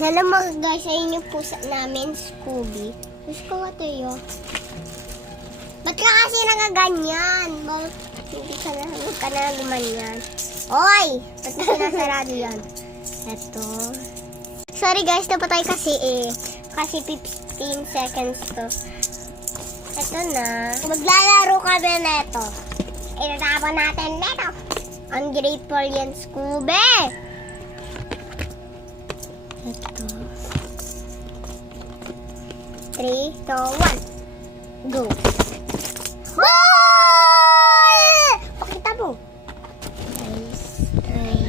Alam mo guys, ayun yung pusa namin, Scooby. Gusto ko nga tayo. Ba't ka kasi nagaganyan? Bakit hindi ka na gumanyan? Oy! Ba't na sinasarado yan? Eto. Sorry guys, napatay kasi kasi 15 seconds to. Eto na. Maglalaro kami na ito. Itatapon natin neto. Ungrateful yan, Scooby! Ito. 3, 2, 1. Go. Pakita mo. Nice. Ay.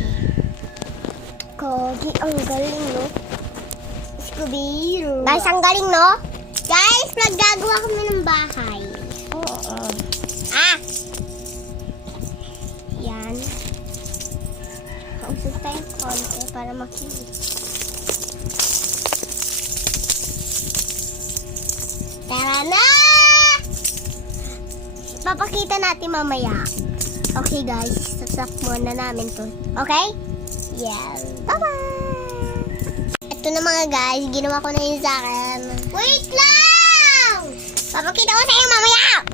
Kogi, ang galing, no? Scooby. Guys, ang galing, no? Guys, naggagawa kami ng bahay. Oo. Yan. Kausap tayong konti para makinig. Tara na! Papakita natin mamaya. Okay guys, stop muna namin to. Okay? Yes. Bye-bye! Ito na mga guys, ginawa ko na yung sa akin. Wait lang! Papakita ko sa inyo mamaya!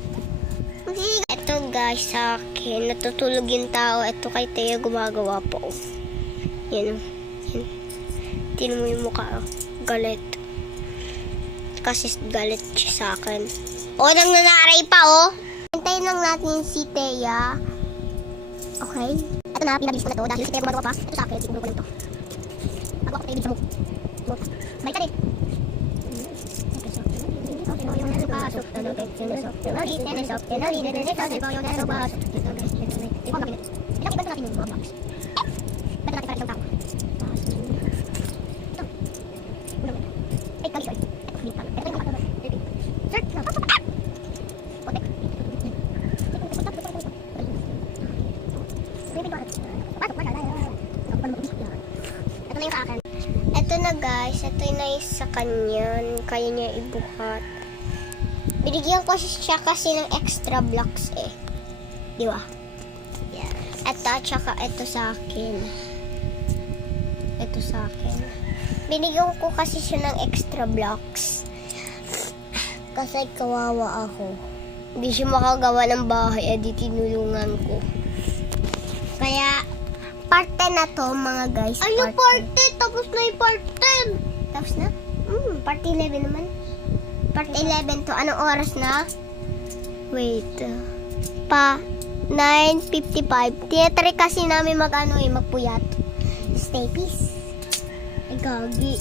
Okay. Ito guys, sa akin, natutulog yung tao. Ito kay Teo gumagawa po. Yan. Yan. Tingnan mo yung mukha. Galit. Kasi galit siya sa akin. O, nang nanaray pa, oh. Hintayin lang natin si Thea. Okay? Ito na, pinabis ko na to. Dahil si Thea gumagawa pa. Ito sa akin, siguro ko lang to. Ako ako Thea, sa mo. Balik ka din. Ito na guys, ito na isa kanya. Kaya niya ibuhat. Binigyan ko siya kasi ng extra blocks eh. Di ba? Yeah. Ito, tsaka ito sa akin. Ito sa akin. Binigyan ko kasi siya ng extra blocks. Kasi kawawa ako. Hindi siya makagawa ng bahay, di tinulungan ko. Kaya, part 10 na to mga guys. Ano part 10? Tapos na yung part 10. Tapos na? Part 11 naman. Part 11 to. Anong oras na? Wait. 9:55. Tinatry kasi namin magpuyat. Stay peace. Ay, gagi.